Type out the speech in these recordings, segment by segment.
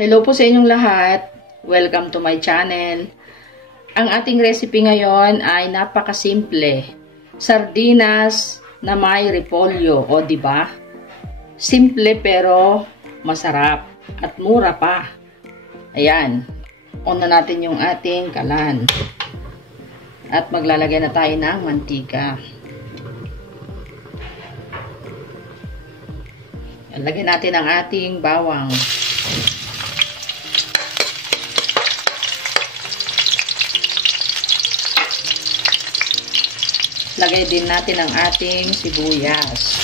Hello po sa inyong lahat. Welcome to my channel. Ang ating recipe ngayon ay napakasimple. Sardinas na may repolyo, o di ba? Simple pero masarap at mura pa. Ayan. On na natin yung ating kalan. At maglalagay na tayo ng mantika. Lagyan natin ang ating bawang. Lagay din natin ang ating sibuyas.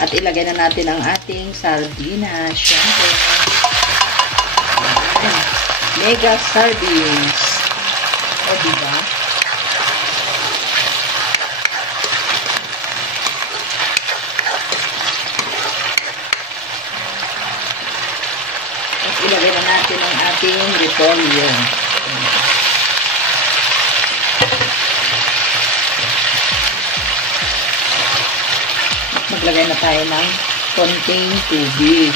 At ilagay na natin ang ating sardinas. Siyempre. Mega sardines. O diba? At ilagay na natin ang ating repolyo. At maglagay na tayo ng konting tubig.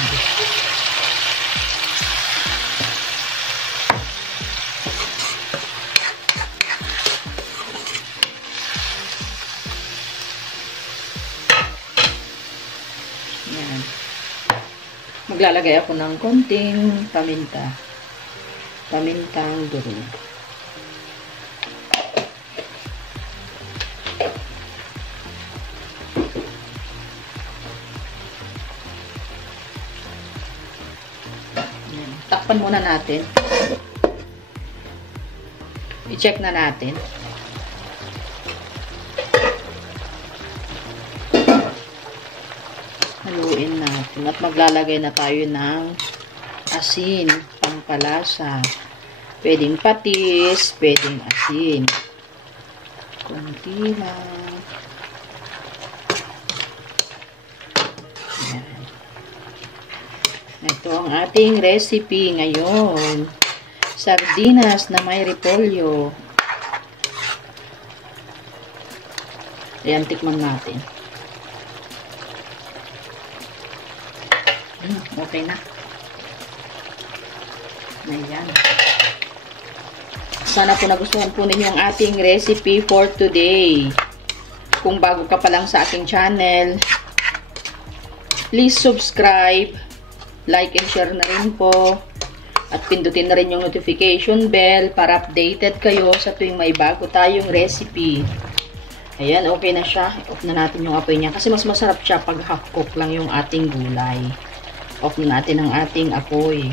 Yan. Maglalagay ako ng konting paminta. Pamintang durog. Yan. Takpan muna natin. I-check na natin. Haluin natin at maglalagay na tayo ng asin, pampalasa. Pwedeng patis, pwedeng asin. Kunti lang. Yan. Ito ang ating recipe ngayon. Sardinas na may repolyo. Ayan, tikman natin. Okay na. Ayan. Sana po nagustuhan po ninyo ang ating recipe for today. Kung bago ka pa lang sa aking channel, please subscribe, like and share na rin po. At pindutin na rin yung notification bell para updated kayo sa tuwing may bago tayong recipe. Ayan, okay na siya. Off na natin yung apoy niya kasi mas masarap siya pag half cook lang yung ating gulay. Off na natin ang ating apoy.